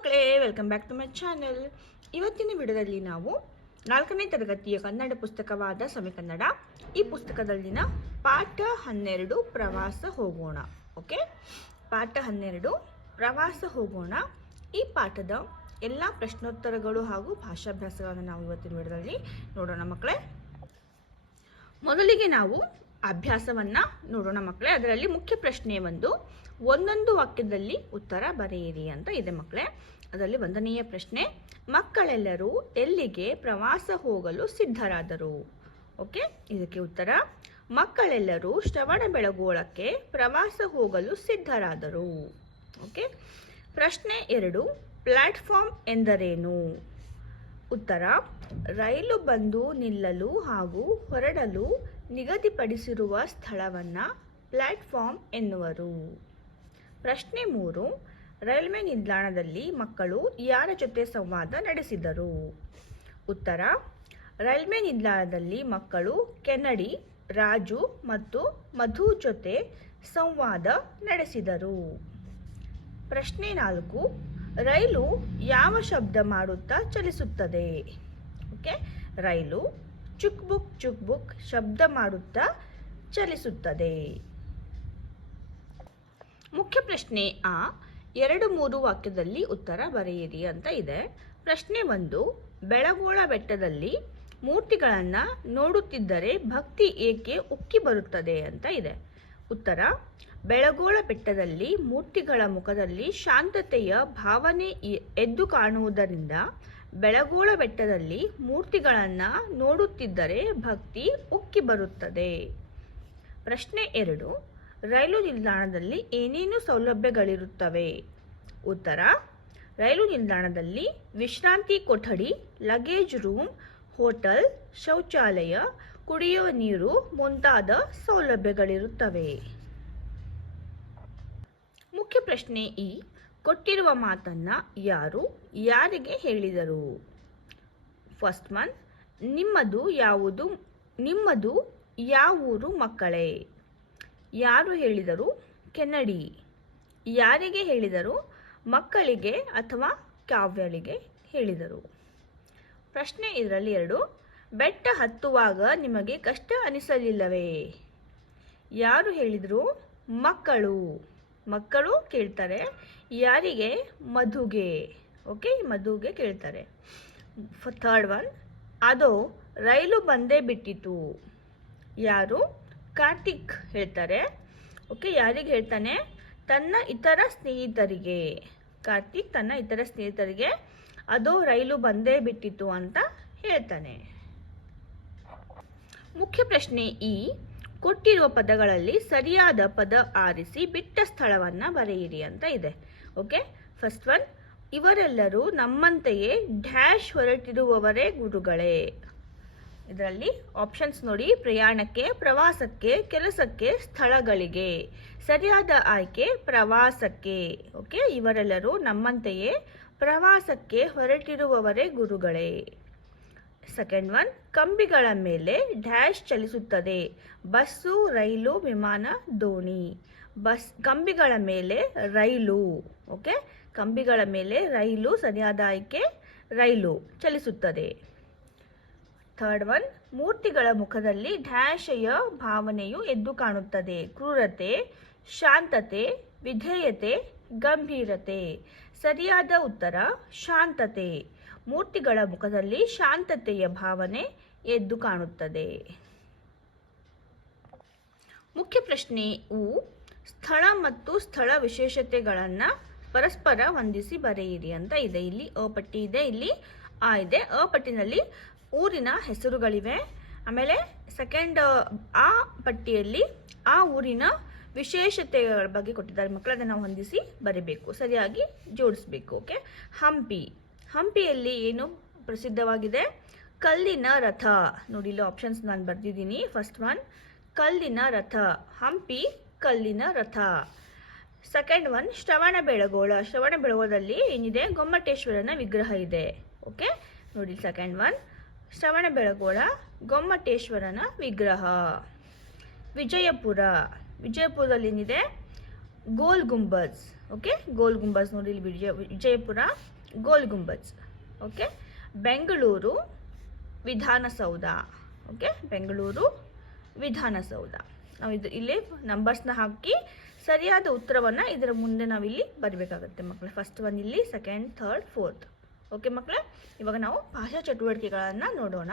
ಮಕ್ಕಳೇ welcome back to my channel ಇವತ್ತಿನ ವಿಡಿಯೋದಲ್ಲಿ ನಾವು ನಾಲ್ಕನೇ ತರಗತಿಯ ಕನ್ನಡ ಪುಸ್ತಕವಾದ ಸಮಿ ಕನ್ನಡ, ಈ ಪುಸ್ತಕದಲ್ಲಿನ ಪಾಠ ಹನ್ನೆರಡು ಪ್ರವಾಸ ಹೋಗೋಣ ಓಕೆ ಪಾಠ ಹನ್ನೆರಡು ಪ್ರವಾಸ ಹೋಗೋಣ. ಈ ಪಾಠದ ಎಲ್ಲ ಪ್ರಶ್ನೋತ್ತರಗಳು ಹಾಗೂ ಭಾಷಾಭ್ಯಾಸಗಳನ್ನು ನಾವು ಇವತ್ತಿನ ವಿಡಿಯೋದಲ್ಲಿ ನೋಡೋಣ ಮಕ್ಕಳೇ. ಮೊದಲಿಗೆ ನಾವು ಅಭ್ಯಾಸವನ್ನ ನೋಡೋಣ ಮಕ್ಕಳೇ. ಅದರಲ್ಲಿ ಮುಖ್ಯ ಪ್ರಶ್ನೆ ಒಂದು ಒಂದೊಂದು ವಾಕ್ಯದಲ್ಲಿ ಉತ್ತರ ಬರೆಯಿರಿ ಅಂತ ಇದೆ ಮಕ್ಕಳೇ. ಅದರಲ್ಲಿ ಒಂದನೆಯ ಪ್ರಶ್ನೆ, ಮಕ್ಕಳೆಲ್ಲರೂ ಎಲ್ಲಿಗೆ ಪ್ರವಾಸ ಹೋಗಲು ಸಿದ್ಧರಾದರು? ಓಕೆ, ಇದಕ್ಕೆ ಉತ್ತರ, ಮಕ್ಕಳೆಲ್ಲರೂ ಶ್ರವಣ ಬೆಳಗೋಳಕ್ಕೆ ಪ್ರವಾಸ ಹೋಗಲು ಸಿದ್ಧರಾದರು. ಓಕೆ, ಪ್ರಶ್ನೆ ಎರಡು, ಪ್ಲಾಟ್ಫಾರ್ಮ್ ಎಂದರೇನು? ಉತ್ತರ, ರೈಲು ಬಂದು ನಿಲ್ಲಲು ಹಾಗೂ ಹೊರಡಲು ನಿಗದಿಪಡಿಸಿರುವ ಸ್ಥಳವನ್ನು ಪ್ಲಾಟ್ಫಾರ್ಮ್ ಎನ್ನುವರು. ಪ್ರಶ್ನೆ ಮೂರು, ರೈಲ್ವೆ ನಿಲ್ದಾಣದಲ್ಲಿ ಮಕ್ಕಳು ಯಾರ ಜೊತೆ ಸಂವಾದ ನಡೆಸಿದರು? ಉತ್ತರ, ರೈಲ್ವೆ ನಿಲ್ದಾಣದಲ್ಲಿ ಮಕ್ಕಳು ಕೆನಡಿ, ರಾಜು ಮತ್ತು ಮಧು ಜೊತೆ ಸಂವಾದ ನಡೆಸಿದರು. ಪ್ರಶ್ನೆ ನಾಲ್ಕು, ರೈಲು ಯಾವ ಶಬ್ದ ಮಾಡುತ್ತಾ ಚಲಿಸುತ್ತದೆ? ಓಕೆ, ರೈಲು ಚುಕ್ ಬುಕ್ ಚುಕ್ ಬುಕ್ ಶಬ್ದ ಮಾಡುತ್ತಾ ಚಲಿಸುತ್ತದೆ. ಮುಖ್ಯ ಪ್ರಶ್ನೆ ಆ. ಎರಡು ಮೂರು ವಾಕ್ಯದಲ್ಲಿ ಉತ್ತರ ಬರೆಯಿರಿ ಅಂತ ಇದೆ. ಪ್ರಶ್ನೆ ಒಂದು, ಬೆಳಗೋಳ ಬೆಟ್ಟದಲ್ಲಿ ಮೂರ್ತಿಗಳನ್ನು ನೋಡುತ್ತಿದ್ದರೆ ಭಕ್ತಿ ಏಕೆ ಉಕ್ಕಿ ಬರುತ್ತದೆ ಅಂತ ಇದೆ. ಉತ್ತರ, ಬೆಳಗೋಳ ಬೆಟ್ಟದಲ್ಲಿ ಮೂರ್ತಿಗಳ ಮುಖದಲ್ಲಿ ಶಾಂತತೆಯ ಭಾವನೆ ಎದ್ದು ಕಾಣುವುದರಿಂದ ಬೆಳಗೋಳ ಬೆಟ್ಟದಲ್ಲಿ ಮೂರ್ತಿಗಳನ್ನು ನೋಡುತ್ತಿದ್ದರೆ ಭಕ್ತಿ ಉಕ್ಕಿ ಬರುತ್ತದೆ. ಪ್ರಶ್ನೆ ಎರಡು ರೈಲು ನಿಲ್ದಾಣದಲ್ಲಿ ಏನೇನು ಸೌಲಭ್ಯಗಳಿರುತ್ತವೆ? ಉತ್ತರ, ರೈಲು ನಿಲ್ದಾಣದಲ್ಲಿ ವಿಶ್ರಾಂತಿ ಕೊಠಡಿ, ಲಗೇಜ್ ರೂಮ್, ಹೋಟೆಲ್, ಶೌಚಾಲಯ, ಕುಡಿಯುವ ನೀರು ಮುಂತಾದ ಸೌಲಭ್ಯಗಳಿರುತ್ತವೆ. ಮುಖ್ಯ ಪ್ರಶ್ನೆ ಈ. ಕೊಟ್ಟಿರುವ ಮಾತನ್ನ ಯಾರು, ಯಾರಿಗೆ ಹೇಳಿದರು? ಫಸ್ಟ್ ಒನ್ ನಿಮ್ಮದು ಯಾವುದು, ನಿಮ್ಮದು ಯಾವೂರು ಮಕ್ಕಳೇ? ಯಾರು ಹೇಳಿದರು? ಕೆನ್ನಡಿ ಯಾರಿಗೆ ಹೇಳಿದರು? ಮಕ್ಕಳಿಗೆ ಅಥವಾ ಕಾವ್ಯಳಿಗೆ ಹೇಳಿದರು. ಪ್ರಶ್ನೆ ಇದರಲ್ಲಿ ಎರಡು. ಬೆಟ್ಟ ಹತ್ತುವಾಗ ನಿಮಗೆ ಕಷ್ಟ ಅನಿಸಲಿಲ್ಲವೇ? ಯಾರು ಹೇಳಿದರು? ಮಕ್ಕಳು. ಮಕ್ಕಳು ಕೇಳ್ತಾರೆ, ಯಾರಿಗೆ? ಮಧುಗೆ. ಓಕೆ, ಮಧುಗೆ ಕೇಳ್ತಾರೆ. ಥರ್ಡ್ ಒನ್ ಅದು, ರೈಲು ಬಂದೇ ಬಿಟ್ಟಿತು. ಯಾರು? ಕಾರ್ತಿಕ್ ಹೇಳ್ತಾರೆ. ಓಕೆ, ಯಾರಿಗೆ ಹೇಳ್ತಾನೆ? ತನ್ನ ಇತರ ಸ್ನೇಹಿತರಿಗೆ. ಕಾರ್ತಿಕ್ ತನ್ನ ಇತರ ಸ್ನೇಹಿತರಿಗೆ ಅದು ರೈಲು ಬಂದೇ ಬಿಟ್ಟಿತು ಅಂತ ಹೇಳ್ತಾನೆ. ಮುಖ್ಯ ಪ್ರಶ್ನೆ ಈ ಕೊಟ್ಟಿರುವ ಪದಗಳಲ್ಲಿ ಸರಿಯಾದ ಪದ ಆರಿಸಿ ಬಿಟ್ಟ ಸ್ಥಳವನ್ನು ಬರೆಯಿರಿ ಅಂತ ಇದೆ. ಓಕೆ, ಫಸ್ಟ್ ಒನ್, ಇವರೆಲ್ಲರೂ ನಮ್ಮಂತೆಯೇ ಡ್ಯಾಶ್ ಹೊರಟಿರುವವರೇ ಗುರುಗಳೇ. ಇದರಲ್ಲಿ ಆಪ್ಷನ್ಸ್ ನೋಡಿ. ಪ್ರಯಾಣಕ್ಕೆ, ಪ್ರವಾಸಕ್ಕೆ, ಕೆಲಸಕ್ಕೆ, ಸ್ಥಳಗಳಿಗೆ. ಸರಿಯಾದ ಆಯ್ಕೆ ಪ್ರವಾಸಕ್ಕೆ. ಓಕೆ ಇವರೆಲ್ಲರೂ ನಮ್ಮಂತೆಯೇ ಪ್ರವಾಸಕ್ಕೆ ಹೊರಟಿರುವವರೇ ಗುರುಗಳೇ. ಸೆಕೆಂಡ್ ಒನ್ ಕಂಬಿಗಳ ಮೇಲೆ ಡ್ಯಾಶ್ ಚಲಿಸುತ್ತದೆ. ಬಸ್ಸು, ರೈಲು, ವಿಮಾನ, ದೋಣಿ. ಬಸ್, ಕಂಬಿಗಳ ಮೇಲೆ ರೈಲು. ಓಕೆ ಕಂಬಿಗಳ ಮೇಲೆ ರೈಲು, ಸರಿಯಾದ ಆಯ್ಕೆ ರೈಲು ಚಲಿಸುತ್ತದೆ. ಥರ್ಡ್ ಒನ್, ಮೂರ್ತಿಗಳ ಮುಖದಲ್ಲಿ ಧ್ಯಾಶಯ ಭಾವನೆಯು ಎದ್ದು ಕಾಣುತ್ತದೆ. ಕ್ರೂರತೆ, ಶಾಂತತೆ, ವಿಧೇಯತೆ, ಗಂಭೀರತೆ. ಸರಿಯಾದ ಉತ್ತರ, ಶಾಂತತೆ. ಮೂರ್ತಿಗಳ ಮುಖದಲ್ಲಿ ಶಾಂತತೆಯ ಭಾವನೆ ಎದ್ದು ಕಾಣುತ್ತದೆ. ಮುಖ್ಯ ಪ್ರಶ್ನೆ, ಉ, ಸ್ಥಳ ಮತ್ತು ಸ್ಥಳ ವಿಶೇಷತೆಗಳನ್ನು ಪರಸ್ಪರ ಹೊಂದಿಸಿ ಬರೆಯಿರಿ ಅಂತ ಇದೆ. ಇಲ್ಲಿ ಅ ಪಟ್ಟಿ ಇದೆ. ಇಲ್ಲಿ ಆ ಇದೆ. ಅ ಪಟ್ಟಿನಲ್ಲಿ ಊರಿನ ಹೆಸರುಗಳಿವೆ. ಆಮೇಲೆ ಸೆಕೆಂಡ್ ಆ ಪಟ್ಟಿಯಲ್ಲಿ ಆ ಊರಿನ ವಿಶೇಷತೆಗಳ ಬಗ್ಗೆ ಕೊಟ್ಟಿದ್ದಾರೆ. ಮಕ್ಕಳು ಅದನ್ನು ಹೊಂದಿಸಿ ಬರೀಬೇಕು. ಸರಿಯಾಗಿ ಜೋಡಿಸ್ಬೇಕು ಓಕೆ ಹಂಪಿ. ಹಂಪಿಯಲ್ಲಿ ಏನು ಪ್ರಸಿದ್ಧವಾಗಿದೆ? ಕಲ್ಲಿನ ರಥ. ನೋಡಿ, ಇಲ್ಲಿ ಆಪ್ಷನ್ಸ್ ನಾನು ಬರೆದಿದ್ದೀನಿ. ಫಸ್ಟ್ ಒನ್ ಕಲ್ಲಿನ ರಥ. ಹಂಪಿ, ಕಲ್ಲಿನ ರಥ. ಸೆಕೆಂಡ್ ಒನ್ ಶ್ರವಣ ಬೆಳಗೋಳ. ಶ್ರವಣ ಬೆಳಗೋಳದಲ್ಲಿ ಏನಿದೆ? ಗೊಮ್ಮಟೇಶ್ವರನ ವಿಗ್ರಹ ಇದೆ ಓಕೆ ನೋಡಿ ಸೆಕೆಂಡ್ ಒನ್ ಶ್ರವಣ ಬೆಳಗೋಳ ಗೊಮ್ಮಟೇಶ್ವರನ ವಿಗ್ರಹ. ವಿಜಯಪುರ. ವಿಜಯಪುರದಲ್ಲಿ ಏನಿದೆ ಗೋಲ್ ಗುಂಬಜ್. ಓಕೆ? ಗೋಲ್ ಗುಂಬಜ್ ನೋಡಿ ಇಲ್ಲಿ ವಿಜಯ, ವಿಜಯಪುರ, ಗೋಲ್ ಗುಂಬಜ್. ಓಕೆ? ಬೆಂಗಳೂರು ವಿಧಾನಸೌಧ. ಓಕೆ? ಬೆಂಗಳೂರು ವಿಧಾನಸೌಧ. ನಾವು ಇದು ಇಲ್ಲಿ ನಂಬರ್ಸ್ನ ಹಾಕಿ ಸರಿಯಾದ ಉತ್ತರವನ್ನು ಇದರ ಮುಂದೆ ನಾವಿಲ್ಲಿ ಬರಬೇಕಾಗುತ್ತೆ ಮಕ್ಕಳು. ಫಸ್ಟ್ ಒನ್ ಇಲ್ಲಿ ಸೆಕೆಂಡ್ ಥರ್ಡ್ ಫೋರ್ತ್ ಓಕೆ ಮಕ್ಕಳೇ ಇವಾಗ ನಾವು ಭಾಷಾ ಚಟುವಟಿಕೆಗಳನ್ನು ನೋಡೋಣ.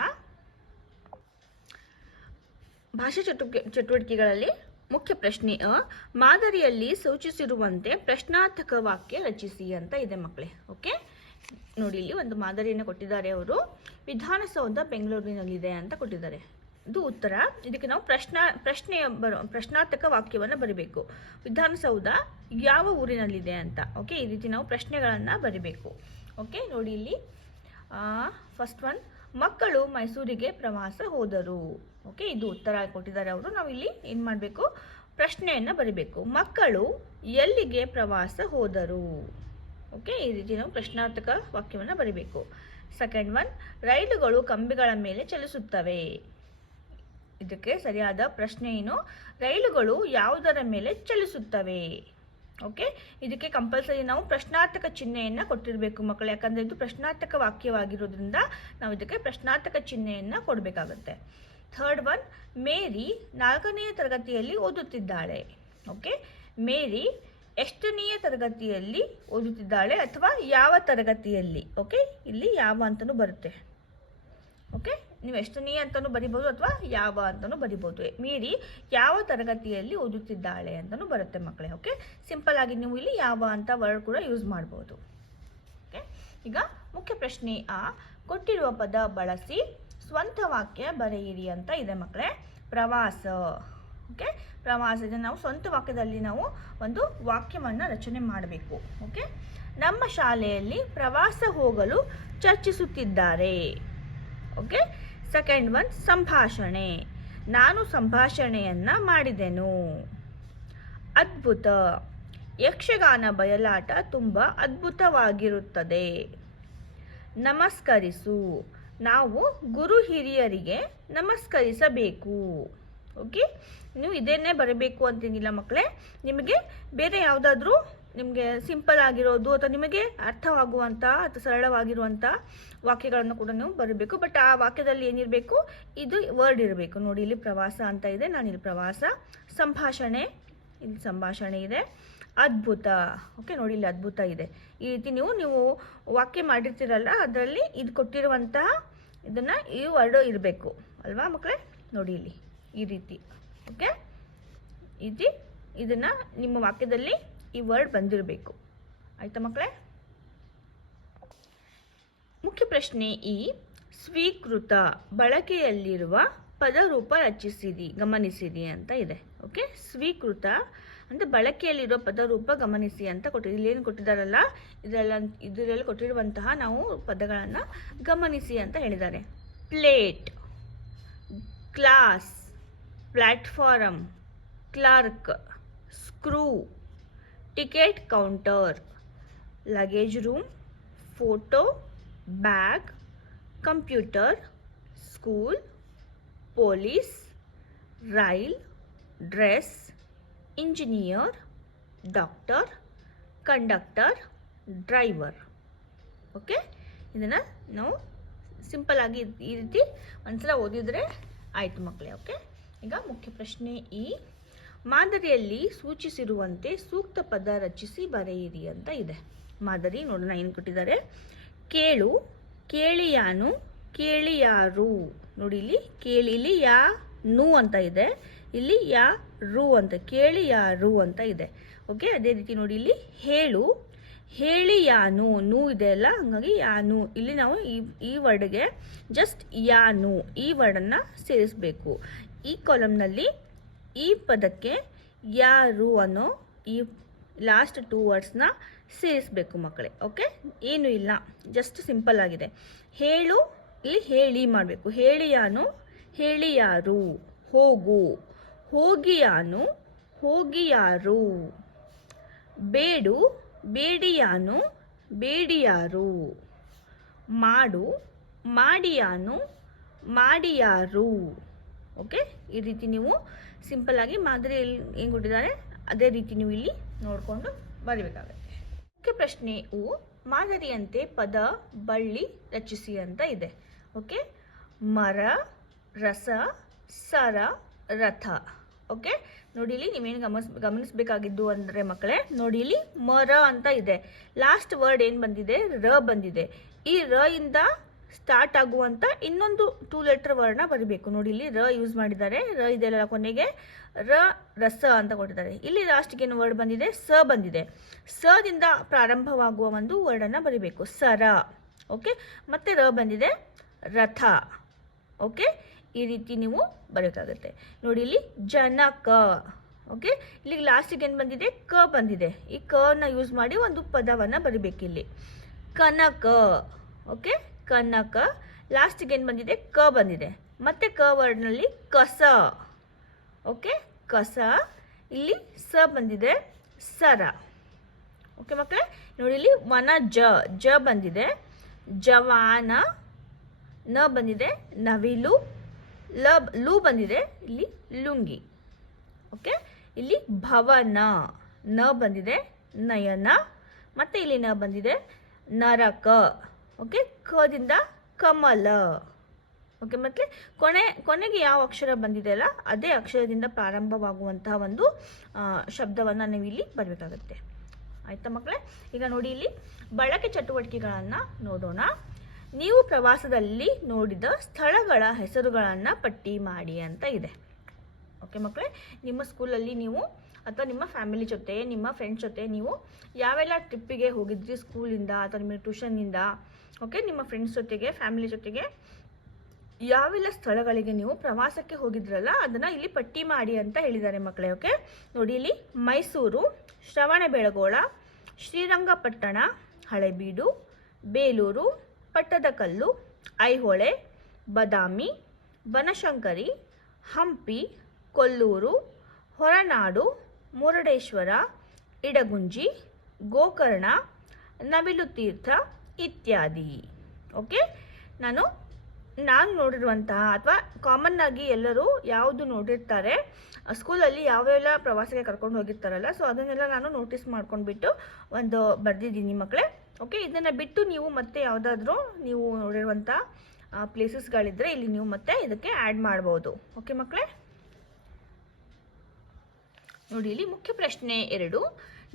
ಭಾಷಾ ಚಟುವಟಿಕೆ, ಚಟುವಟಿಕೆಗಳಲ್ಲಿ ಮುಖ್ಯ ಪ್ರಶ್ನೆ ಮಾದರಿಯಲ್ಲಿ ಸೂಚಿಸಿರುವಂತೆ ಪ್ರಶ್ನಾರ್ಥಕ ವಾಕ್ಯ ರಚಿಸಿ ಅಂತ ಇದೆ ಮಕ್ಕಳೇ ಓಕೆ ನೋಡಿ, ಇಲ್ಲಿ ಒಂದು ಮಾದರಿಯನ್ನು ಕೊಟ್ಟಿದ್ದಾರೆ ಅವರು. ವಿಧಾನಸೌಧ ಬೆಂಗಳೂರಿನಲ್ಲಿದೆ ಅಂತ ಕೊಟ್ಟಿದ್ದಾರೆ. ಇದು ಉತ್ತರ. ಇದಕ್ಕೆ ನಾವು ಪ್ರಶ್ನ, ಪ್ರಶ್ನೆಯ ಬರೋ, ಪ್ರಶ್ನಾರ್ಥಕ ವಾಕ್ಯವನ್ನು ಬರಿಬೇಕು. ವಿಧಾನಸೌಧ ಯಾವ ಊರಿನಲ್ಲಿದೆ ಅಂತ ಓಕೆ ಈ ರೀತಿ ನಾವು ಪ್ರಶ್ನೆಗಳನ್ನು ಬರಿಬೇಕು. ಓಕೆ ನೋಡಿ ಇಲ್ಲಿ. ಫಸ್ಟ್ ಒನ್ ಮಕ್ಕಳು ಮೈಸೂರಿಗೆ ಪ್ರವಾಸ ಹೋದರು. ಓಕೆ ಇದು ಉತ್ತರ ಕೊಟ್ಟಿದ್ದಾರೆ ಅವರು. ನಾವು ಇಲ್ಲಿ ಏನು ಮಾಡಬೇಕು? ಪ್ರಶ್ನೆಯನ್ನು ಬರಿಬೇಕು. ಮಕ್ಕಳು ಎಲ್ಲಿಗೆ ಪ್ರವಾಸ ಹೋದರು? ಓಕೆ ಈ ರೀತಿ ನಾವು ಪ್ರಶ್ನಾರ್ಥಕ ವಾಕ್ಯವನ್ನು ಬರಿಬೇಕು. ಸೆಕೆಂಡ್ ಒನ್ ರೈಲುಗಳು ಕಂಬಿಗಳ ಮೇಲೆ ಚಲಿಸುತ್ತವೆ. ಇದಕ್ಕೆ ಸರಿಯಾದ ಪ್ರಶ್ನೆ ಏನು? ರೈಲುಗಳು ಯಾವುದರ ಮೇಲೆ ಚಲಿಸುತ್ತವೆ? ಓಕೆ ಇದಕ್ಕೆ ಕಂಪಲ್ಸರಿ ನಾವು ಪ್ರಶ್ನಾರ್ಥಕ ಚಿಹ್ನೆಯನ್ನು ಕೊಟ್ಟಿರಬೇಕು ಮಕ್ಕಳು. ಯಾಕಂದರೆ ಇದು ಪ್ರಶ್ನಾರ್ಥಕ ವಾಕ್ಯವಾಗಿರೋದ್ರಿಂದ ನಾವು ಇದಕ್ಕೆ ಪ್ರಶ್ನಾರ್ಥಕ ಚಿಹ್ನೆಯನ್ನು ಕೊಡಬೇಕಾಗುತ್ತೆ. ಥರ್ಡ್ ಒನ್ ಮೇರಿ ನಾಲ್ಕನೆಯ ತರಗತಿಯಲ್ಲಿ ಓದುತ್ತಿದ್ದಾಳೆ. ಓಕೆ ಮೇರಿ ಎಷ್ಟನೆಯ ತರಗತಿಯಲ್ಲಿ ಓದುತ್ತಿದ್ದಾಳೆ ಅಥವಾ ಯಾವ ತರಗತಿಯಲ್ಲಿ? ಓಕೆ ಇಲ್ಲಿ ಯಾವ ಅಂತಲೂ ಬರುತ್ತೆ. ಓಕೆ ನೀವು ಎಷ್ಟನೆಯ ಅಂತಲೂ ಬರಿಬೋದು ಅಥವಾ ಯಾವ ಅಂತಲೂ ಬರಿಬೋದು. ಮೀರಿ ಯಾವ ತರಗತಿಯಲ್ಲಿ ಓದುತ್ತಿದ್ದಾಳೆ ಅಂತಲೂ ಬರುತ್ತೆ ಮಕ್ಕಳೇ, ಓಕೆ? ಸಿಂಪಲ್ ಆಗಿ ನೀವು ಇಲ್ಲಿ ಯಾವ ಅಂತ ವರ್ಡ್ ಕೂಡ ಯೂಸ್ ಮಾಡ್ಬೋದು. ಓಕೆ? ಈಗ ಮುಖ್ಯ ಪ್ರಶ್ನೆ ಆ, ಕೊಟ್ಟಿರುವ ಪದ ಬಳಸಿ ಸ್ವಂತ ವಾಕ್ಯ ಬರೆಯಿರಿ ಅಂತ ಇದೆ ಮಕ್ಕಳೇ. ಪ್ರವಾಸ, ಓಕೆ? ಪ್ರವಾಸ ಇದನ್ನು ನಾವು ಸ್ವಂತ ವಾಕ್ಯದಲ್ಲಿ ನಾವು ಒಂದು ವಾಕ್ಯವನ್ನು ರಚನೆ ಮಾಡಬೇಕು, ಓಕೆ? ನಮ್ಮ ಶಾಲೆಯಲ್ಲಿ ಪ್ರವಾಸ ಹೋಗಲು ಚರ್ಚಿಸುತ್ತಿದ್ದಾರೆ, ಓಕೆ? ಸೆಕೆಂಡ್ ಒನ್ ಸಂಭಾಷಣೆ. ನಾನು ಸಂಭಾಷಣೆಯನ್ನು ಮಾಡಿದೆನು. ಅದ್ಭುತ. ಯಕ್ಷಗಾನ ಬಯಲಾಟ ತುಂಬ ಅದ್ಭುತವಾಗಿರುತ್ತದೆ. ನಮಸ್ಕರಿಸು. ನಾವು ಗುರು ಹಿರಿಯರಿಗೆ ನಮಸ್ಕರಿಸಬೇಕು. ಓಕೆ ನೀವು ಇದನ್ನೇ ಬರಬೇಕು ಅಂತೇನಿಲ್ಲ ಮಕ್ಕಳೇ? ನಿಮಗೆ ಬೇರೆ ಯಾವುದಾದ್ರೂ ನಿಮಗೆ ಸಿಂಪಲ್ ಆಗಿರೋದು ಅಥವಾ ನಿಮಗೆ ಅರ್ಥವಾಗುವಂಥ ಅಥವಾ ಸರಳವಾಗಿರುವಂಥ ವಾಕ್ಯಗಳನ್ನು ಕೂಡ ನೀವು ಬರಬೇಕು. ಬಟ್ ಆ ವಾಕ್ಯದಲ್ಲಿ ಏನಿರಬೇಕು? ಇದು ವರ್ಡ್ ಇರಬೇಕು. ನೋಡಿ, ಇಲ್ಲಿ ಪ್ರವಾಸ ಅಂತ ಇದೆ. ನಾನು ಇಲ್ಲಿ ಪ್ರವಾಸ, ಸಂಭಾಷಣೆ, ಇಲ್ಲಿ ಸಂಭಾಷಣೆ ಇದೆ. ಅದ್ಭುತ. ಓಕೆ ನೋಡಿ, ಇಲ್ಲಿ ಅದ್ಭುತ ಇದೆ. ಈ ರೀತಿ ನೀವು ನೀವು ವಾಕ್ಯ ಮಾಡಿರ್ತೀರಲ್ಲ, ಅದರಲ್ಲಿ ಇದು ಕೊಟ್ಟಿರುವಂತಹ ಇದನ್ನು ಈ ವರ್ಡು ಇರಬೇಕು. ಅಲ್ವಾ ಮಕ್ಕಳೇ? ನೋಡಿ, ಇಲ್ಲಿ ಈ ರೀತಿ. ಓಕೆ ಇದು, ಇದನ್ನು ನಿಮ್ಮ ವಾಕ್ಯದಲ್ಲಿ ಈ ವರ್ಡ್ ಬಂದಿರಬೇಕು. ಆಯ್ತಾ ಮಕ್ಕಳೇ ಮುಖ್ಯ ಪ್ರಶ್ನೆ ಈ. ಸ್ವೀಕೃತ ಬಳಕೆಯಲ್ಲಿರುವ ಪದರೂಪ ರಚಿಸಿದಿ ಗಮನಿಸಿರಿ ಅಂತ ಇದೆ. ಓಕೆ ಸ್ವೀಕೃತ ಅಂದರೆ ಬಳಕೆಯಲ್ಲಿರೋ ಪದರೂಪ ಗಮನಿಸಿ ಅಂತ ಕೊಟ್ಟಿದ್ದು ಇಲ್ಲೇನು ಕೊಟ್ಟಿದ್ದಾರಲ್ಲ? ಇದರಲ್ಲ ಇದರಲ್ಲಿ ಕೊಟ್ಟಿರುವಂತಹ ನಾವು ಪದಗಳನ್ನು ಗಮನಿಸಿ ಅಂತ ಹೇಳಿದ್ದಾರೆ. Plate class platform clerk, screw ticket counter, luggage room, photo, bag, computer, school, police, rail, dress, engineer, doctor, conductor, driver. Okay? ಇದನ್ನು ನಾವು ಸಿಂಪಲ್ ಆಗಿ ಈ ರೀತಿ ಒಂದ್ಸಲ ಓದಿದರೆ ಆಯಿತು ಮಕ್ಕಳೇ, ಓಕೆ? ಈಗ ಮುಖ್ಯ ಪ್ರಶ್ನೆ ಈ ಮಾದರಿಯಲ್ಲಿ ಸೂಚಿಸಿರುವಂತೆ ಸೂಕ್ತ ಪದ ರಚಿಸಿ ಬರೆಯಿರಿ ಅಂತ ಇದೆ. ಮಾದರಿ ನೋಡೋಣ ಏನು ಕೊಟ್ಟಿದ್ದಾರೆ? ಕೇಳು, ಕೇಳಿಯಾನು, ಕೇಳಿಯಾರು. ನೋಡಿ ಇಲ್ಲಿ ಕೇಳಿ, ಇಲ್ಲಿ ಯಾ, ನು ಅಂತ ಇದೆ. ಇಲ್ಲಿ ಯಾ, ರು ಅಂತ ಕೇಳಿ ಯಾರು ಅಂತ ಇದೆ. ಓಕೆ ಅದೇ ರೀತಿ ನೋಡಿ ಇಲ್ಲಿ ಹೇಳು ಹೇಳಿ ಯಾನು ನೂ ಇದೆ ಅಲ್ಲ, ಹಾಗಾಗಿ ಯಾನು. ಇಲ್ಲಿ ನಾವು ಈ ಈ ವರ್ಡ್ಗೆ ಜಸ್ಟ್ ಯಾನು, ಈ ವರ್ಡನ್ನು ಸೇರಿಸಬೇಕು. ಈ ಕಾಲಮ್ನಲ್ಲಿ ಈ ಪದಕ್ಕೆ ಯಾರು ಅನ್ನೋ ಈ ಲಾಸ್ಟ್ ಟೂ ವರ್ಡ್ಸ್ನ ಸೇರಿಸಬೇಕು ಮಕ್ಕಳೇ ಓಕೆ ಏನು ಇಲ್ಲ ಜಸ್ಟ್ ಸಿಂಪಲ್ ಆಗಿದೆ. ಹೇಳು, ಇಲ್ಲಿ ಹೇಳಿ ಮಾಡಬೇಕು. ಹೇಳಿ ಯಾನು? ಹೇಳಿ ಯಾರು? ಹೋಗು. ಹೋಗಿ ಯಾನು? ಹೋಗಿ ಯಾರು? ಬೇಡು. ಬೇಡಿಯಾನು ಬೇಡಿಯಾರು ಮಾಡು. ಮಾಡಿಯಾನು ಮಾಡಿಯಾರು ಓಕೆ ಈ ರೀತಿ ನೀವು ಸಿಂಪಲ್ ಆಗಿ ಮಾದರಿ ಏನು ಕೊಟ್ಟಿದ್ದಾರೆ ಅದೇ ರೀತಿ ನೀವು ಇಲ್ಲಿ ನೋಡಿಕೊಂಡು ಬರೀಬೇಕಾಗುತ್ತೆ. ಮುಖ್ಯ ಪ್ರಶ್ನೆ ಉ ಮಾದರಿಯಂತೆ ಪದ, ಬಳ್ಳಿ ರಚಿಸಿ ಅಂತ ಇದೆ. ಓಕೆ ಮರ, ರಸ, ಸರ, ರಥ. ಓಕೆ ನೋಡಿ ಇಲ್ಲಿ ನೀವೇನು ಗಮನಿಸ್, ಗಮನಿಸಬೇಕಾಗಿದ್ದು ಅಂದರೆ ಮಕ್ಕಳೇ, ನೋಡಿ ಇಲ್ಲಿ ಮರ ಅಂತ ಇದೆ. ಲಾಸ್ಟ್ ವರ್ಡ್ ಏನು ಬಂದಿದೆ? ರ ಬಂದಿದೆ. ಈ ರ ಇಂದ ಸ್ಟಾರ್ಟ್ ಆಗುವಂಥ ಇನ್ನೊಂದು ಟೂ ಲೆಟರ್ ವರ್ಣ ಬರಬೇಕು. ನೋಡಿ ಇಲ್ಲಿ ರ ಯೂಸ್ ಮಾಡಿದ್ದಾರೆ. ರ ಇದೆಲ್ಲ ಕೊನೆಗೆ ರ ರಸ ಅಂತ ಕೊಟ್ಟಿದ್ದಾರೆ. ಇಲ್ಲಿ ಲಾಸ್ಟ್ಗೆ ಏನು ವರ್ಡ್ ಬಂದಿದೆ? ಸ ಬಂದಿದೆ. ಸದಿಂದ ಪ್ರಾರಂಭವಾಗುವ ಒಂದು ವರ್ಡನ್ನು ಬರೀಬೇಕು. ಸರ. ಓಕೆ ಮತ್ತೆ ರ ಬಂದಿದೆ. ರಥ. ಓಕೆ ಈ ರೀತಿ ನೀವು ಬರೋಕ್ಕಾಗುತ್ತೆ ನೋಡಿ ಇಲ್ಲಿ ಜನಕ. ಓಕೆ ಇಲ್ಲಿ ಲಾಸ್ಟಿಗೆ ಏನು ಬಂದಿದೆ? ಕ ಬಂದಿದೆ. ಈ ಕನ ಯೂಸ್ ಮಾಡಿ ಒಂದು ಪದವನ್ನು ಬರಿಬೇಕು ಇಲ್ಲಿ ಕನಕ. ಓಕೆ ಕನಕ. ಲಾಸ್ಟಿಗೆ ಏನು ಬಂದಿದೆ? ಕ ಬಂದಿದೆ. ಮತ್ತೆ ಕ ವರ್ಡ್ನಲ್ಲಿ ಕಸ. ಓಕೆ ಕಸ. ಇಲ್ಲಿ ಸ ಬಂದಿದೆ. ಸರ. ಓಕೆ ಮಕ್ಕಳೇ ನೋಡಿ ಇಲ್ಲಿ ವನ ಜ. ಜ ಬಂದಿದೆ. ಜವಾನ. ನ ಬಂದಿದೆ. ನವಿಲು. ಲ, ಲು ಬಂದಿದೆ. ಇಲ್ಲಿ ಲುಂಗಿ. ಓಕೆ ಇಲ್ಲಿ ಭವನ. ನ ಬಂದಿದೆ. ನಯನ. ಮತ್ತೆ ಇಲ್ಲಿ ನ ಬಂದಿದೆ. ನರಕ. ಓಕೆ ಕದಿಂದ ಕಮಲ. ಓಕೆ ಮತ್ತೆ ಕೊನೆ, ಕೊನೆಗೆ ಯಾವ ಅಕ್ಷರ ಬಂದಿದೆ ಅಲ್ಲ, ಅದೇ ಅಕ್ಷರದಿಂದ ಪ್ರಾರಂಭವಾಗುವಂತಹ ಒಂದು ಶಬ್ದವನ್ನು ನೀವು ಇಲ್ಲಿ ಬರಬೇಕಾಗುತ್ತೆ. ಆಯ್ತಾ ಮಕ್ಕಳೇ? ಈಗ ನೋಡಿ ಇಲ್ಲಿ ಬಳಕೆ ಚಟುವಟಿಕೆಗಳನ್ನು ನೋಡೋಣ. ನೀವು ಪ್ರವಾಸದಲ್ಲಿ ನೋಡಿದ ಸ್ಥಳಗಳ ಹೆಸರುಗಳನ್ನು ಪಟ್ಟಿ ಮಾಡಿ ಅಂತ ಇದೆ. ಓಕೆ ಮಕ್ಕಳೇ? ನಿಮ್ಮ ಸ್ಕೂಲಲ್ಲಿ ನೀವು ಅಥವಾ ನಿಮ್ಮ ಫ್ಯಾಮಿಲಿ ಜೊತೆ, ನಿಮ್ಮ ಫ್ರೆಂಡ್ಸ್ ಜೊತೆ ನೀವು ಯಾವೆಲ್ಲ ಟ್ರಿಪ್ಪಿಗೆ ಹೋಗಿದ್ರಿ? ಸ್ಕೂಲಿಂದ ಅಥವಾ ನಿಮ್ಮ ಟ್ಯೂಷನ್ನಿಂದ ಓಕೆ ನಿಮ್ಮ ಫ್ರೆಂಡ್ಸ್ ಜೊತೆಗೆ ಫ್ಯಾಮಿಲಿ ಜೊತೆಗೆ ಯಾವೆಲ್ಲ ಸ್ಥಳಗಳಿಗೆ ನೀವು ಪ್ರವಾಸಕ್ಕೆ ಹೋಗಿದ್ರಲ್ಲ, ಅದನ್ನು ಇಲ್ಲಿ ಪಟ್ಟಿ ಮಾಡಿ ಅಂತ ಹೇಳಿದ್ದಾರೆ ಮಕ್ಕಳೇ ಓಕೆ ನೋಡಿ ಇಲ್ಲಿ ಮೈಸೂರು, ಶ್ರವಣಬೆಳಗೊಳ, ಶ್ರೀರಂಗಪಟ್ಟಣ, ಹಳೆಬೀಡು, ಬೇಲೂರು, ಪಟ್ಟದಕಲ್ಲು, ಐಹೊಳೆ, ಬದಾಮಿ, ಬನಶಂಕರಿ, ಹಂಪಿ, ಕೊಲ್ಲೂರು, ಹೊರನಾಡು, ಮುರುಡೇಶ್ವರ, ಇಡಗುಂಜಿ, ಗೋಕರ್ಣ, ನವಿಲು ತೀರ್ಥ ಇತ್ಯಾದಿ. ಓಕೆ ನಾನು ನಾನು ನೋಡಿರುವಂತಹ ಅಥವಾ ಕಾಮನ್ ಆಗಿ ಎಲ್ಲರೂ ಯಾವುದು ನೋಡಿರ್ತಾರೆ ಸ್ಕೂಲಲ್ಲಿ ಯಾವೆಲ್ಲ ಪ್ರವಾಸಕ್ಕೆ ಕರ್ಕೊಂಡು ಹೋಗಿರ್ತಾರಲ್ಲ ಸೊ ಅದನ್ನೆಲ್ಲ ನಾನು ನೋಟಿಸ್ ಮಾಡ್ಕೊಂಡ್ಬಿಟ್ಟು ಒಂದು ಬರೆದಿದ್ದೀನಿ ಮಕ್ಕಳೇ ಓಕೆ ಇದನ್ನು ಬಿಟ್ಟು ನೀವು ಮತ್ತೆ ಯಾವುದಾದ್ರೂ ನೀವು ನೋಡಿರುವಂಥ ಪ್ಲೇಸಸ್ಗಳಿದ್ದರೆ ಇಲ್ಲಿ ನೀವು ಮತ್ತೆ ಇದಕ್ಕೆ ಆ್ಯಡ್ ಮಾಡ್ಬೋದು. ಓಕೆ ಮಕ್ಕಳೇ ನೋಡಿ, ಇಲ್ಲಿ ಮುಖ್ಯ ಪ್ರಶ್ನೆ ಎರಡು.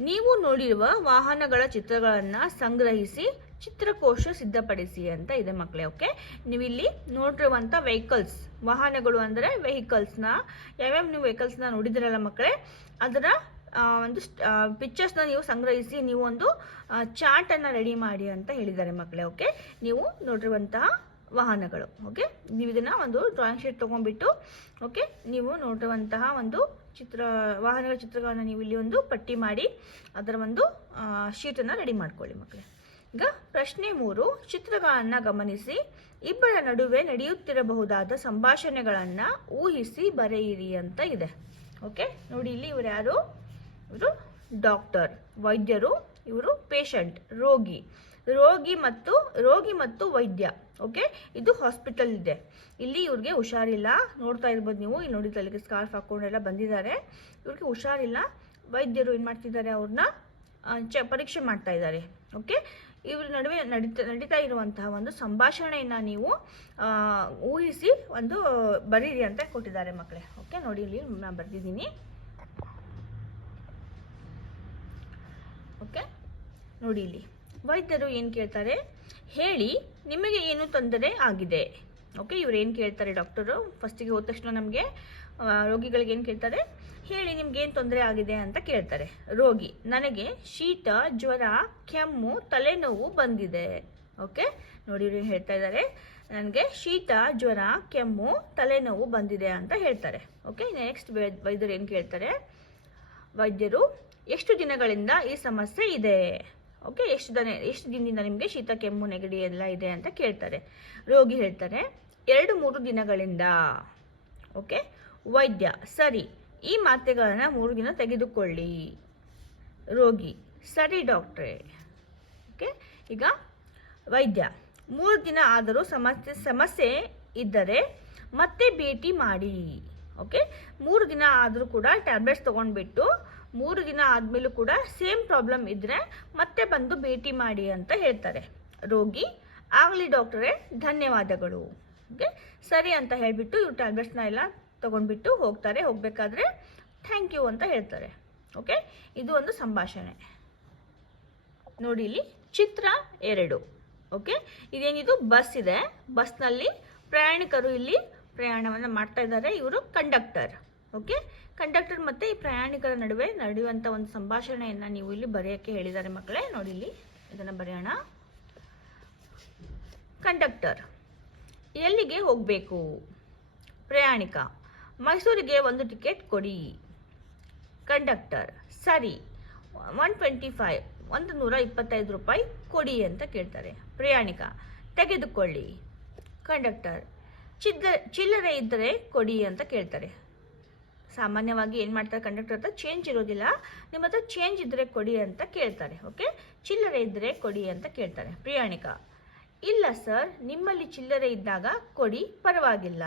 ನೀವು ನೋಡಿರುವ ವಾಹನಗಳ ಚಿತ್ರಗಳನ್ನು ಸಂಗ್ರಹಿಸಿ ಚಿತ್ರಕೋಶ ಸಿದ್ಧಪಡಿಸಿ ಅಂತ ಇದೆ ಮಕ್ಕಳೇ ಓಕೆ ನೀವು ಇಲ್ಲಿ ನೋಡಿರುವಂಥ ವೆಹಿಕಲ್ಸ್ ವಾಹನಗಳು ಅಂದರೆ ವೆಹಿಕಲ್ಸ್ನ ಯಾವ್ಯಾವ ನೀವು ವೆಹಿಕಲ್ಸ್ನ ನೋಡಿದ್ರಲ್ಲ ಮಕ್ಕಳೇ ಅದರ ಒಂದು ಪಿಕ್ಚರ್ಸ್ನ ನೀವು ಸಂಗ್ರಹಿಸಿ ನೀವು ಒಂದು ಚಾರ್ಟನ್ನು ರೆಡಿ ಮಾಡಿ ಅಂತ ಹೇಳಿದ್ದಾರೆ ಮಕ್ಕಳೇ ಓಕೆ ನೀವು ನೋಡಿರುವಂತಹ ವಾಹನಗಳು ಓಕೆ ನೀವು ಇದನ್ನು ಒಂದು ಡ್ರಾಯಿಂಗ್ ಶೀಟ್ ತೊಗೊಂಡ್ಬಿಟ್ಟು ಓಕೆ ನೀವು ನೋಡಿರುವಂತಹ ಒಂದು ಚಿತ್ರ, ವಾಹನಗಳ ಚಿತ್ರಗಳನ್ನು ನೀವು ಇಲ್ಲಿ ಒಂದು ಪಟ್ಟಿ ಮಾಡಿ, ಅದರ ಒಂದು ಶೀಟನ್ನು ರೆಡಿ ಮಾಡ್ಕೊಳ್ಳಿ ಮಕ್ಕಳೇ ಈಗ ಪ್ರಶ್ನೆ ಮೂರು, ಚಿತ್ರಗಳನ್ನು ಗಮನಿಸಿ. ಇಬ್ಬರ ನಡುವೆ ನಡೆಯುತ್ತಿರಬಹುದಾದ ಸಂಭಾಷಣೆಗಳನ್ನು ಊಹಿಸಿ ಬರೆಯಿರಿ ಅಂತ ಇದೆ. ಓಕೆ? ನೋಡಿ, ಇಲ್ಲಿ ಇವರು ಯಾರು? ಇವರು ಡಾಕ್ಟರ್, ವೈದ್ಯರು, ಇವರು ಪೇಷಂಟ್, ರೋಗಿ. ರೋಗಿ ಮತ್ತು ರೋಗಿ ಮತ್ತು ವೈದ್ಯ. ಓಕೆ? ಇದು ಹಾಸ್ಪಿಟಲ್ ಇದೆ. ಇಲ್ಲಿ ಇವ್ರಿಗೆ ಹುಷಾರಿಲ್ಲ. ನೋಡ್ತಾ ಇರ್ಬೋದು ನೀವು. ಇಲ್ಲಿ ನೋಡಿ, ತಲೆಗೆ ಸ್ಕಾರ್ಫ್ ಹಾಕ್ಕೊಂಡೆಲ್ಲ ಬಂದಿದ್ದಾರೆ. ಇವ್ರಿಗೆ ಹುಷಾರಿಲ್ಲ. ವೈದ್ಯರು ಏನು ಮಾಡ್ತಿದ್ದಾರೆ ಅವ್ರನ್ನ? ಚ, ಪರೀಕ್ಷೆ ಮಾಡ್ತಾ ಇದ್ದಾರೆ. ಓಕೆ? ಇವ್ರ ನಡುವೆ ನಡೀತಾ ನಡೀತಾ ಇರುವಂತಹ ಒಂದು ಸಂಭಾಷಣೆಯನ್ನು ನೀವು ಊಹಿಸಿ ಒಂದು ಬರೀರಿ ಅಂತ ಕೊಟ್ಟಿದ್ದಾರೆ ಮಕ್ಕಳೇ. ಓಕೆ ನೋಡಿ ಇಲ್ಲಿ ನಾನು ಬರೆದಿದ್ದೀನಿ. ಓಕೆ ನೋಡಿ ಇಲ್ಲಿ. ವೈದ್ಯರು ಏನು ಕೇಳ್ತಾರೆ? ಹೇಳಿ, ನಿಮಗೆ ಏನು ತೊಂದರೆ ಆಗಿದೆ? ಓಕೆ ಇವ್ರು ಏನು ಕೇಳ್ತಾರೆ ಡಾಕ್ಟರು? ಫಸ್ಟಿಗೆ ಹೋದ ತಕ್ಷಣ ನಮಗೆ ರೋಗಿಗಳಿಗೆ ಏನು ಕೇಳ್ತಾರೆ? ಹೇಳಿ ನಿಮ್ಗೆ ಏನು ತೊಂದರೆ ಆಗಿದೆ ಅಂತ ಕೇಳ್ತಾರೆ. ರೋಗಿ, ನನಗೆ ಶೀತ, ಜ್ವರ, ಕೆಮ್ಮು, ತಲೆನೋವು ಬಂದಿದೆ. ಓಕೆ? ನೋಡಿ ಹೇಳ್ತಾ ಇದ್ದಾರೆ ನನಗೆ ಶೀತ, ಜ್ವರ, ಕೆಮ್ಮು, ತಲೆನೋವು ಬಂದಿದೆ ಅಂತ ಹೇಳ್ತಾರೆ. ಓಕೆ? ನೆಕ್ಸ್ಟ್ ವೈದ್ಯರು ಏನು ಕೇಳ್ತಾರೆ? ವೈದ್ಯರು, ಎಷ್ಟು ದಿನಗಳಿಂದ ಈ ಸಮಸ್ಯೆ ಇದೆ? ಓಕೆ? ಎಷ್ಟು ದಿನ, ಎಷ್ಟು ದಿನದಿಂದ ನಿಮಗೆ ಶೀತ, ಕೆಮ್ಮು, ನೆಗಡಿ ಎಲ್ಲ ಇದೆ? ಅಂತ ಕೇಳ್ತಾರೆ. ರೋಗಿ ಹೇಳ್ತಾರೆ, ಎರಡು, ಮೂರು ದಿನಗಳಿಂದ. ಓಕೆ? ವೈದ್ಯ, ಸರಿ ಈ ಮಾತ್ರೆಗಳನ್ನು ಮೂರು ದಿನ ತೆಗೆದುಕೊಳ್ಳಿ. ರೋಗಿ, ಸರಿ ಡಾಕ್ಟ್ರೇ. ಓಕೆ, ಈಗ ವೈದ್ಯ ಮೂರು ದಿನ ಆದರೂ ಸಮಸ್ಯೆ ಸಮಸ್ಯೆ ಇದ್ದರೆ ಮತ್ತೆ ಭೇಟಿ ಮಾಡಿ. ಓಕೆ ಮೂರು ದಿನ ಆದರೂ ಕೂಡ ಟ್ಯಾಬ್ಲೆಟ್ಸ್ ತೊಗೊಂಡ್ಬಿಟ್ಟು ಮೂರು ದಿನ ಆದಮೇಲೂ ಕೂಡ ಸೇಮ್ ಪ್ರಾಬ್ಲಮ್ ಇದ್ದರೆ ಮತ್ತೆ ಬಂದು ಭೇಟಿ ಮಾಡಿ ಅಂತ ಹೇಳ್ತಾರೆ. ರೋಗಿ, ಆಗಲಿ ಡಾಕ್ಟರೇ, ಧನ್ಯವಾದಗಳು. ಓಕೆ, ಸರಿ ಅಂತ ಹೇಳಿಬಿಟ್ಟು ಇವ್ರು ಟ್ಯಾಬ್ಲೆಟ್ಸ್ನ ಎಲ್ಲ ತೊಗೊಂಡ್ಬಿಟ್ಟು ಹೋಗ್ತಾರೆ, ಹೋಗಬೇಕಾದ್ರೆ ಥ್ಯಾಂಕ್ ಯು ಅಂತ ಹೇಳ್ತಾರೆ. ಓಕೆ ಇದು ಒಂದು ಸಂಭಾಷಣೆ. ನೋಡಿ ಇಲ್ಲಿ, ಚಿತ್ರ ಎರಡು. ಓಕೆ ಇದೇನಿದು? ಬಸ್ ಇದೆ. ಬಸ್ನಲ್ಲಿ ಪ್ರಯಾಣಿಕರು ಇಲ್ಲಿ ಪ್ರಯಾಣವನ್ನು ಮಾಡ್ತಾ ಇದ್ದಾರೆ. ಇವರು ಕಂಡಕ್ಟರ್ ಓಕೆ ಕಂಡಕ್ಟರ್ ಮತ್ತು ಈ ಪ್ರಯಾಣಿಕರ ನಡುವೆ ನಡೆಯುವಂಥ ಒಂದು ಸಂಭಾಷಣೆಯನ್ನು ನೀವು ಇಲ್ಲಿ ಬರೆಯೋಕ್ಕೆ ಹೇಳಿದ್ದಾರೆ ಮಕ್ಕಳೇ. ನೋಡಿ ಇಲ್ಲಿ, ಇದನ್ನು ಬರೆಯೋಣ. ಕಂಡಕ್ಟರ್ ಎಲ್ಲಿಗೆ ಹೋಗಬೇಕು? ಪ್ರಯಾಣಿಕ. ಮೈಸೂರಿಗೆ ಒಂದು ಟಿಕೆಟ್ ಕೊಡಿ. ಕಂಡಕ್ಟರ್, ಸರಿ ಒನ್ ಟ್ವೆಂಟಿ ಫೈವ್ ಒಂದು ನೂರ ಇಪ್ಪತ್ತೈದು ರೂಪಾಯಿ ಕೊಡಿ ಅಂತ ಕೇಳ್ತಾರೆ. ಪ್ರಯಾಣಿಕ, ತೆಗೆದುಕೊಳ್ಳಿ. ಕಂಡಕ್ಟರ್ ಚಿದ್ದ ಚಿಲ್ಲರೆ ಇದ್ದರೆ ಕೊಡಿ ಅಂತ ಕೇಳ್ತಾರೆ. ಸಾಮಾನ್ಯವಾಗಿ ಏನು ಮಾಡ್ತಾರೆ ಕಂಡಕ್ಟರ್ ಹತ್ರ? ಚೇಂಜ್ ಇರೋದಿಲ್ಲ. ನಿಮ್ಮ ಹತ್ರ ಚೇಂಜ್ ಇದ್ದರೆ ಕೊಡಿ ಅಂತ ಕೇಳ್ತಾರೆ ಓಕೆ ಚಿಲ್ಲರೆ ಇದ್ದರೆ ಕೊಡಿ ಅಂತ ಕೇಳ್ತಾರೆ. ಪ್ರಯಾಣಿಕ, ಇಲ್ಲ ಸರ್ ನಿಮ್ಮಲ್ಲಿ ಚಿಲ್ಲರೆ ಇದ್ದಾಗ ಕೊಡಿ, ಪರವಾಗಿಲ್ಲ.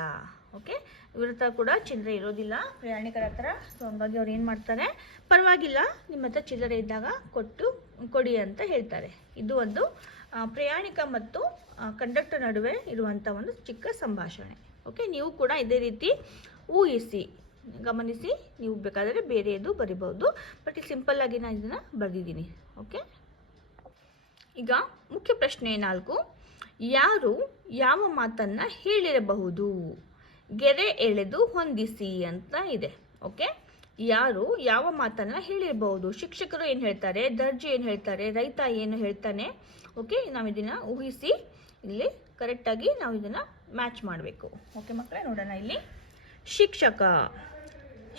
ಓಕೆ? ಇವ್ರ ಹತ್ರ ಕೂಡ ಚಿಲ್ಲರೆ ಇರೋದಿಲ್ಲ. ಪ್ರಯಾಣಿಕರ ಹತ್ರ ಸೊ ಹಂಗಾಗಿ ಅವ್ರು ಏನು ಮಾಡ್ತಾರೆ, ಪರವಾಗಿಲ್ಲ, ನಿಮ್ಮ ಹತ್ರ ಚಿಲ್ಲರೆ ಇದ್ದಾಗ ಕೊಟ್ಟು ಕೊಡಿ ಅಂತ ಹೇಳ್ತಾರೆ. ಇದು ಒಂದು ಪ್ರಯಾಣಿಕ ಮತ್ತು ಕಂಡಕ್ಟರ್ ನಡುವೆ ಇರುವಂಥ ಒಂದು ಚಿಕ್ಕ ಸಂಭಾಷಣೆ. ಓಕೆ? ನೀವು ಕೂಡ ಇದೇ ರೀತಿ ಊಹಿಸಿ, ಗಮನಿಸಿ, ನೀವು ಬೇಕಾದರೆ ಬೇರೆಯದು ಬರಿಬಹುದು. ಬಟ್ ಇಲ್ಲಿ ಸಿಂಪಲ್ಲಾಗಿ ನಾನು ಇದನ್ನು ಬರೆದಿದ್ದೀನಿ. ಓಕೆ? ಈಗ ಮುಖ್ಯ ಪ್ರಶ್ನೆ ನಾಲ್ಕು. ಯಾರು ಯಾವ ಮಾತನ್ನ ಹೇಳಿರಬಹುದು? ಗೆರೆ ಎಳೆದು ಹೊಂದಿಸಿ ಅಂತ ಇದೆ ಓಕೆ ಯಾರು ಯಾವ ಮಾತನ್ನ ಹೇಳಿರಬಹುದು ಶಿಕ್ಷಕರು ಏನು ಹೇಳ್ತಾರೆ? ದರ್ಜಿ ಏನು ಹೇಳ್ತಾರೆ? ರೈತ ಏನು ಹೇಳ್ತಾನೆ? ಓಕೆ ನಾವು ಇದನ್ನು ಊಹಿಸಿ, ಇಲ್ಲಿ ಕರೆಕ್ಟಾಗಿ ನಾವು ಇದನ್ನು ಮ್ಯಾಚ್ ಮಾಡಬೇಕು. ಓಕೆ ಮಕ್ಕಳೇ ನೋಡೋಣ ಇಲ್ಲಿ. ಶಿಕ್ಷಕ.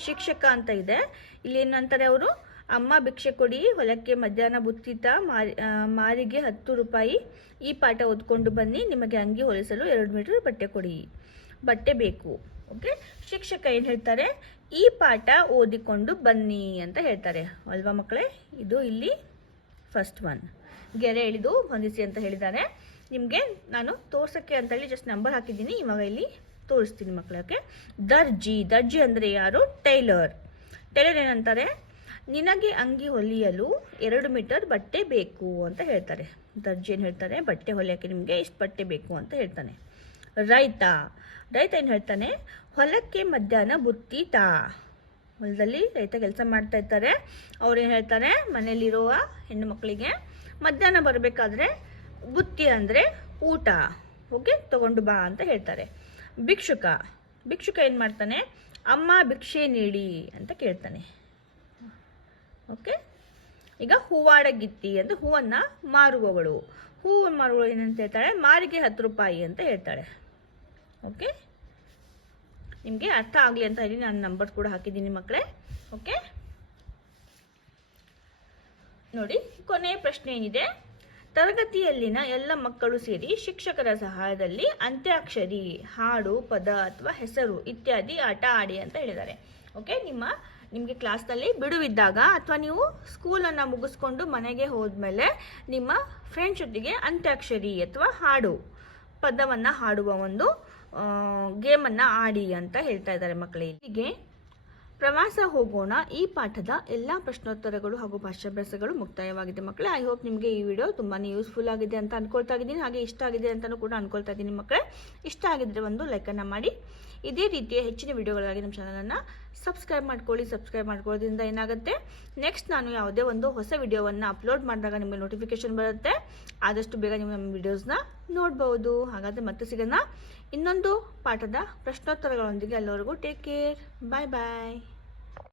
ಶಿಕ್ಷಕ ಅಂತ ಇದೆ. ಇಲ್ಲಿ ಏನಂತಾರೆ ಅವರು? ಅಮ್ಮ ಭಿಕ್ಷೆ ಕೊಡಿ, ಹೊಲಕ್ಕೆ ಮಧ್ಯಾಹ್ನ ಬುತ್ತಿತ, ಮಾರಿ ಮಾರಿಗೆ ಹತ್ತು ರೂಪಾಯಿ. ಈ ಪಾಠ ಓದ್ಕೊಂಡು ಬನ್ನಿ, ನಿಮಗೆ ಅಂಗಿ ಹೊಲಿಸಲು ಎರಡು ಮೀಟರ್ ಬಟ್ಟೆ ಕೊಡಿ. ಬಟ್ಟೆ ಬೇಕು. ಓಕೆ ಶಿಕ್ಷಕ ಏನು ಹೇಳ್ತಾರೆ? ಈ ಪಾಠ ಓದಿಕೊಂಡು ಬನ್ನಿ ಅಂತ ಹೇಳ್ತಾರೆ. ಅಲ್ವಾ ಮಕ್ಕಳೇ? ಇದು ಇಲ್ಲಿ ಫಸ್ಟ್ ಒನ್ ಗೆರೆ ಎಳಿದು ಹೊಂದಿಸಿ ಅಂತ ಹೇಳಿದ್ದಾರೆ ನಿಮಗೆ ನಾನು ತೋರ್ಸೋಕ್ಕೆ ಅಂತೇಳಿ ಜಸ್ಟ್ ನಂಬರ್ ಹಾಕಿದ್ದೀನಿ. ಇವಾಗ ಇಲ್ಲಿ ತೋರಿಸ್ತೀನಿ ಮಕ್ಕಳಕ್ಕೆ ದರ್ಜಿ. ದರ್ಜಿ ಅಂದರೆ ಯಾರು? ಟೈಲರ್. ಟೈಲರ್ ಏನಂತಾರೆ? ನಿನಗೆ ಅಂಗಿ ಹೊಲಿಯಲು ಎರಡು ಮೀಟರ್ ಬಟ್ಟೆ ಬೇಕು ಅಂತ ಹೇಳ್ತಾರೆ. ದರ್ಜಿ ಏನು ಹೇಳ್ತಾರೆ? ಬಟ್ಟೆ ಹೊಲಿಯೋಕ್ಕೆ ನಿಮಗೆ ಇಷ್ಟು ಬಟ್ಟೆ ಬೇಕು ಅಂತ ಹೇಳ್ತಾನೆ. ರೈತ. ರೈತ ಏನು ಹೇಳ್ತಾನೆ? ಹೊಲಕ್ಕೆ ಮಧ್ಯಾಹ್ನ ಬುತ್ತಿ ತಾ. ಹೊಲದಲ್ಲಿ ರೈತ ಕೆಲಸ ಮಾಡ್ತಾ ಇರ್ತಾರೆ. ಅವ್ರು ಏನು ಹೇಳ್ತಾರೆ? ಮನೆಯಲ್ಲಿರುವ ಹೆಣ್ಣು ಮಕ್ಕಳಿಗೆ ಮಧ್ಯಾಹ್ನ ಬರಬೇಕಾದ್ರೆ ಬುತ್ತಿ ಅಂದರೆ ಊಟ. ಓಕೆ? ತಗೊಂಡು ಬಾ ಅಂತ ಹೇಳ್ತಾರೆ. ಭಿಕ್ಷುಕ. ಭಿಕ್ಷುಕ ಏನು ಮಾಡ್ತಾನೆ? ಅಮ್ಮ ಭಿಕ್ಷೆ ನೀಡಿ ಅಂತ ಕೇಳ್ತಾನೆ. ಓಕೆ? ಈಗ ಹೂವಾಡ ಗಿತ್ತಿ ಅಂದರೆ ಹೂವನ್ನು ಮಾರುವವಳು. ಹೂವನ್ನು ಮಾರುವಳು ಏನಂತ ಹೇಳ್ತಾಳೆ? ಮಾರಿಗೆ ಹತ್ತು ರೂಪಾಯಿ ಅಂತ ಹೇಳ್ತಾಳೆ. ಓಕೆ ನಿಮಗೆ ಅರ್ಥ ಆಗಲಿ ಅಂತ ಹೇಳಿ ನಾನು ನಂಬರ್ ಕೂಡ ಹಾಕಿದ್ದೀನಿ ಮಕ್ಕಳೇ ಓಕೆ ನೋಡಿ ಕೊನೆಯ ಪ್ರಶ್ನೆ ಏನಿದೆ? ತರಗತಿಯಲ್ಲಿನ ಎಲ್ಲ ಮಕ್ಕಳು ಸೇರಿ ಶಿಕ್ಷಕರ ಸಹಾಯದಲ್ಲಿ ಅಂತ್ಯಾಕ್ಷರಿ, ಹಾಡು, ಪದ ಅಥವಾ ಹೆಸರು ಇತ್ಯಾದಿ ಆಟ ಆಡಿ ಅಂತ ಹೇಳಿದ್ದಾರೆ. ಓಕೆ ನಿಮ್ಮ, ನಿಮಗೆ ಕ್ಲಾಸ್ನಲ್ಲಿ ಬಿಡುವಿದ್ದಾಗ ಅಥವಾ ನೀವು ಸ್ಕೂಲನ್ನು ಮುಗಿಸ್ಕೊಂಡು ಮನೆಗೆ ಹೋದ್ಮೇಲೆ ನಿಮ್ಮ ಫ್ರೆಂಡ್ಸ್ ಜೊತೆಗೆ ಅಂತ್ಯಾಕ್ಷರಿ ಅಥವಾ ಹಾಡು, ಪದವನ್ನು ಹಾಡುವ ಒಂದು ಗೇಮನ್ನು ಆಡಿ ಅಂತ ಹೇಳ್ತಾ ಇದ್ದಾರೆ ಮಕ್ಕಳಿಗೆ ಹೀಗೆ ಪ್ರವಾಸ ಹೋಗೋಣ, ಈ ಪಾಠದ ಎಲ್ಲ ಪ್ರಶ್ನೋತ್ತರಗಳು ಹಾಗೂ ಭಾಷಾಭ್ಯಾಸಗಳು ಮುಕ್ತಾಯವಾಗಿದೆ ಮಕ್ಕಳೇ. ಐ ಹೋಪ್ ನಿಮಗೆ ಈ ವಿಡಿಯೋ ತುಂಬಾ ಯೂಸ್ಫುಲ್ ಆಗಿದೆ ಅಂತ ಅನ್ಕೊಳ್ತಾ ಇದ್ದೀನಿ. ಹಾಗೆ ಇಷ್ಟ ಆಗಿದೆ ಅಂತಲೂ ಕೂಡ ಅನ್ಕೊಳ್ತಾ ಇದ್ದೀನಿ ಮಕ್ಕಳೇ. ಇಷ್ಟ ಆಗಿದ್ರೆ ಒಂದು ಲೈಕನ್ನು ಮಾಡಿ. ಇದೇ ರೀತಿಯ ಹೆಚ್ಚಿನ ವಿಡಿಯೋಗಳಿಗಾಗಿ ನಮ್ಮ ಚಾನಲನ್ನು ಸಬ್ಸ್ಕ್ರೈಬ್ ಮಾಡ್ಕೊಳ್ಳಿ. ಸಬ್ಸ್ಕ್ರೈಬ್ ಮಾಡ್ಕೊಳ್ಳೋದ್ರಿಂದ ಏನಾಗುತ್ತೆ? ನೆಕ್ಸ್ಟ್ ನಾನು ಯಾವುದೇ ಒಂದು ಹೊಸ ವಿಡಿಯೋವನ್ನು ಅಪ್ಲೋಡ್ ಮಾಡಿದಾಗ ನಿಮಗೆ ನೋಟಿಫಿಕೇಶನ್ ಬರುತ್ತೆ. ಆದಷ್ಟು ಬೇಗ ನೀವು ನಮ್ಮ ವಿಡಿಯೋಸ್ನ ನೋಡ್ಬೋದು. ಹಾಗಾದರೆ ಮತ್ತೆ ಸಿಗೋಣ. ಇನ್ನೊಂದು ಪಾಠದ ಪ್ರಶ್ನೋತ್ತರಗಳೊಂದಿಗೆ ಅಲ್ಲಿವರೆಗೂ ಟೇಕ್ ಕೇರ್ ಬಾಯ್ ಬಾಯ್